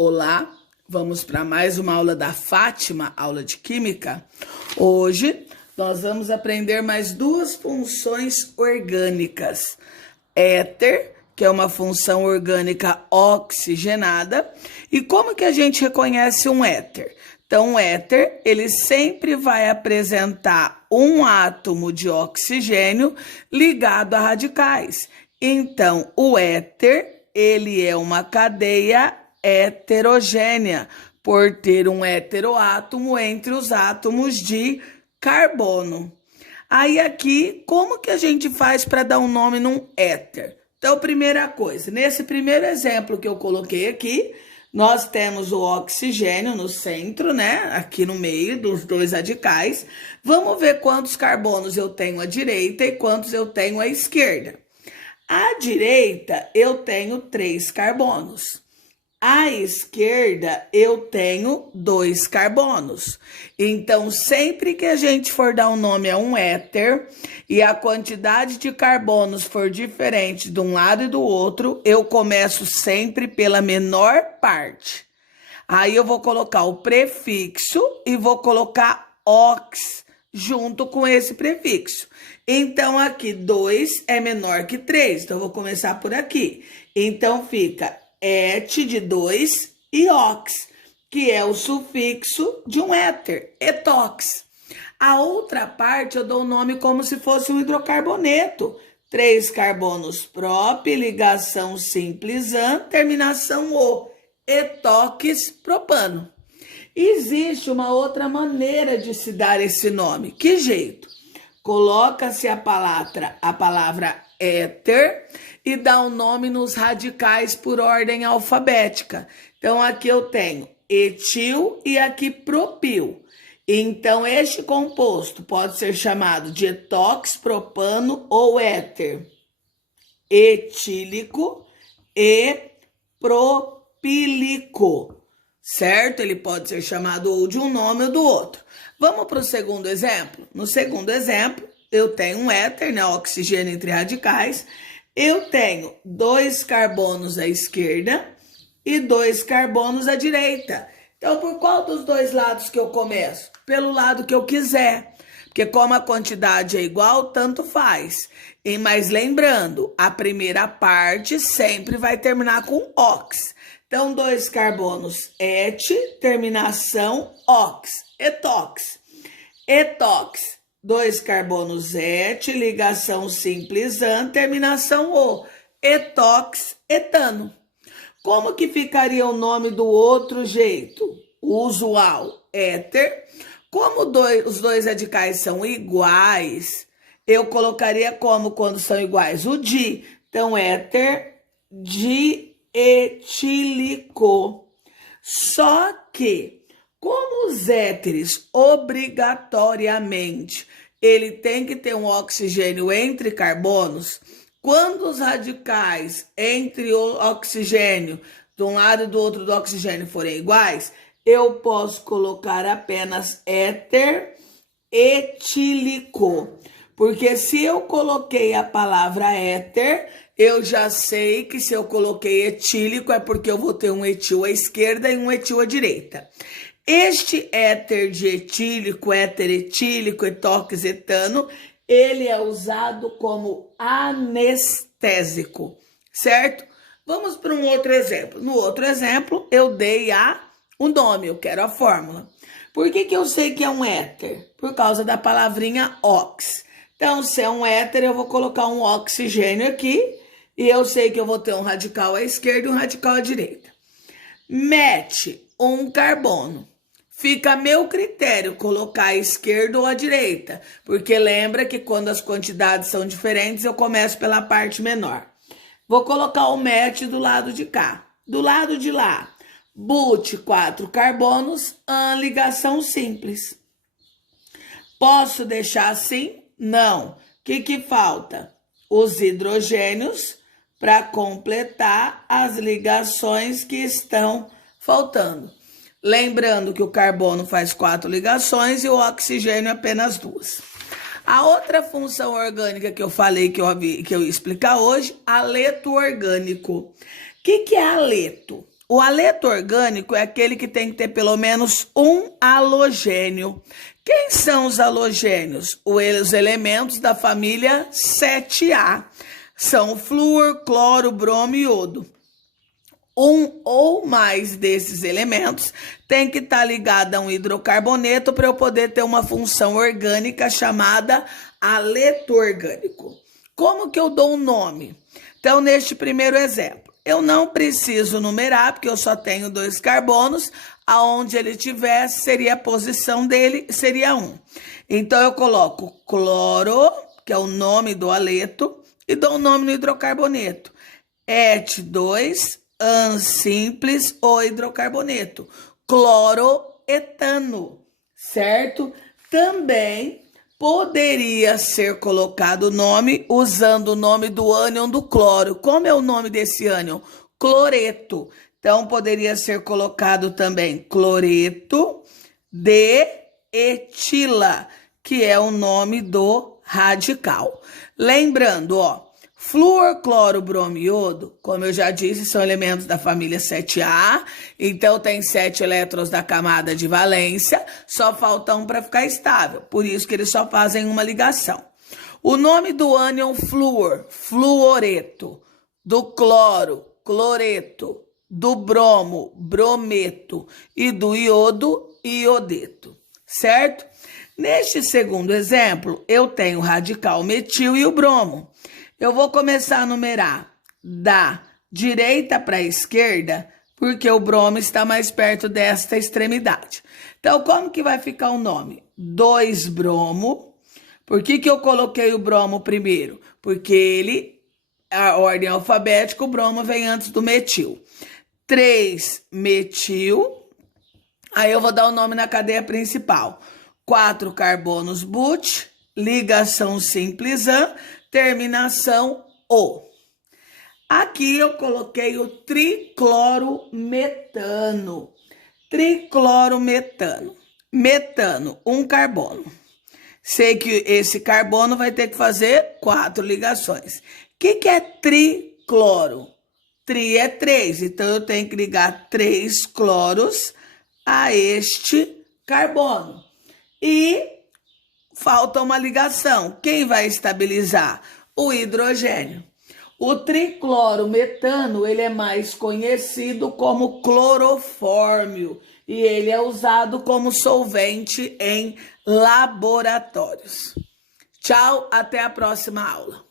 Olá, vamos para mais uma aula da Fátima, aula de Química. Hoje nós vamos aprender mais duas funções orgânicas. Éter, que é uma função orgânica oxigenada. E como que a gente reconhece um éter? Então, o éter, ele sempre vai apresentar um átomo de oxigênio ligado a radicais. Então, o éter, ele é uma cadeia heterogênea, por ter um heteroátomo entre os átomos de carbono. Aí aqui, como que a gente faz para dar um nome num éter? Então, primeira coisa, nesse primeiro exemplo que eu coloquei aqui, nós temos o oxigênio no centro, né? Aqui no meio dos dois radicais. Vamos ver quantos carbonos eu tenho à direita e quantos eu tenho à esquerda. À direita, eu tenho 3 carbonos. À esquerda, eu tenho 2 carbonos. Então, sempre que a gente for dar um nome a um éter e a quantidade de carbonos for diferente de um lado e do outro, eu começo sempre pela menor parte. Aí eu vou colocar o prefixo e vou colocar ox junto com esse prefixo. Então, aqui 2 é menor que 3. Então, eu vou começar por aqui. Então, fica et de 2 e ox, que é o sufixo de um éter, etox. A outra parte eu dou o nome como se fosse um hidrocarboneto. 3 carbonos prop, ligação simples an, terminação o, etox propano. Existe uma outra maneira de se dar esse nome. Que jeito? Coloca-se a palavra éter e dá um nome nos radicais por ordem alfabética. Então, aqui eu tenho etil e aqui propil. Então, este composto pode ser chamado de etox, propano ou éter etílico e propílico, certo? Ele pode ser chamado ou de um nome ou do outro. Vamos para o segundo exemplo? No segundo exemplo, eu tenho um éter, né? Oxigênio entre radicais. Eu tenho 2 carbonos à esquerda e 2 carbonos à direita. Então, por qual dos dois lados que eu começo? Pelo lado que eu quiser. Porque como a quantidade é igual, tanto faz. Mas lembrando, a primeira parte sempre vai terminar com ox. Então, 2 carbonos et, terminação ox, etox. Etox, 2 carbonos et, ligação simples an, terminação o, etox, etano. Como que ficaria o nome do outro jeito? O usual, éter. Como os dois radicais são iguais, eu colocaria como quando são iguais? O di. Então, éter dietílico. Só que, como os éteres, obrigatoriamente, ele tem que ter um oxigênio entre carbonos, quando os radicais entre o oxigênio de um lado e do outro do oxigênio forem iguais, eu posso colocar apenas éter etílico. Porque se eu coloquei a palavra éter, eu já sei que se eu coloquei etílico é porque eu vou ter um etil à esquerda e um etil à direita. Este éter dietílico, éter etílico, etox, etano, ele é usado como anestésico, certo? Vamos para um outro exemplo. No outro exemplo, eu dei o nome, eu quero a fórmula. Por que eu sei que é um éter? Por causa da palavrinha ox. Então, se é um éter, eu vou colocar um oxigênio aqui e eu sei que eu vou ter um radical à esquerda e um radical à direita. Mete um carbono. Fica a meu critério colocar à esquerda ou à direita, porque lembra que quando as quantidades são diferentes, eu começo pela parte menor. Vou colocar o MET do lado de cá. Do lado de lá, but 4 carbonos, an, ligação simples. Posso deixar assim? Não. O que falta? Os hidrogênios para completar as ligações que estão faltando. Lembrando que o carbono faz 4 ligações e o oxigênio apenas 2. A outra função orgânica que eu falei que eu ia explicar hoje, aleto orgânico. O que é aleto? O aleto orgânico é aquele que tem que ter pelo menos um halogênio. Quem são os halogênios? Os elementos da família 7A. São flúor, cloro, bromo e iodo. Um ou mais desses elementos tem que estar ligado a um hidrocarboneto para eu poder ter uma função orgânica chamada aleto orgânico. Como que eu dou um nome? Então, neste primeiro exemplo, eu não preciso numerar, porque eu só tenho 2 carbonos, aonde ele tivesse, seria a posição dele, seria 1. Então, eu coloco cloro, que é o nome do aleto, e dou o nome no hidrocarboneto. Et2, simples, o hidrocarboneto. Cloroetano, certo? Também poderia ser colocado o nome usando o nome do ânion do cloro. Como é o nome desse ânion? Cloreto. Então, poderia ser colocado também cloreto de etila, que é o nome do radical. Lembrando, ó, flúor, cloro, bromo e iodo, como eu já disse, são elementos da família 7A, então tem 7 elétrons da camada de valência, só falta um para ficar estável, por isso que eles só fazem uma ligação. O nome do ânion flúor, fluoreto, do cloro, cloreto, do bromo, brometo e do iodo, iodeto, certo? Neste segundo exemplo, eu tenho o radical metil e o bromo. Eu vou começar a numerar da direita para a esquerda, porque o bromo está mais perto desta extremidade. Então, como que vai ficar o nome? 2-bromo. Por que que eu coloquei o bromo primeiro? Porque a ordem alfabética, o bromo vem antes do metil. 3-metil. Aí eu vou dar o nome na cadeia principal. 4 carbonos but, ligação simples terminação O. Aqui eu coloquei o triclorometano. Triclorometano. Metano, 1 carbono. Sei que esse carbono vai ter que fazer 4 ligações. O que é tricloro? Tri é 3, então eu tenho que ligar 3 cloros a este carbono. E falta uma ligação. Quem vai estabilizar? O hidrogênio. O triclorometano, ele é mais conhecido como clorofórmio e ele é usado como solvente em laboratórios. Tchau, até a próxima aula.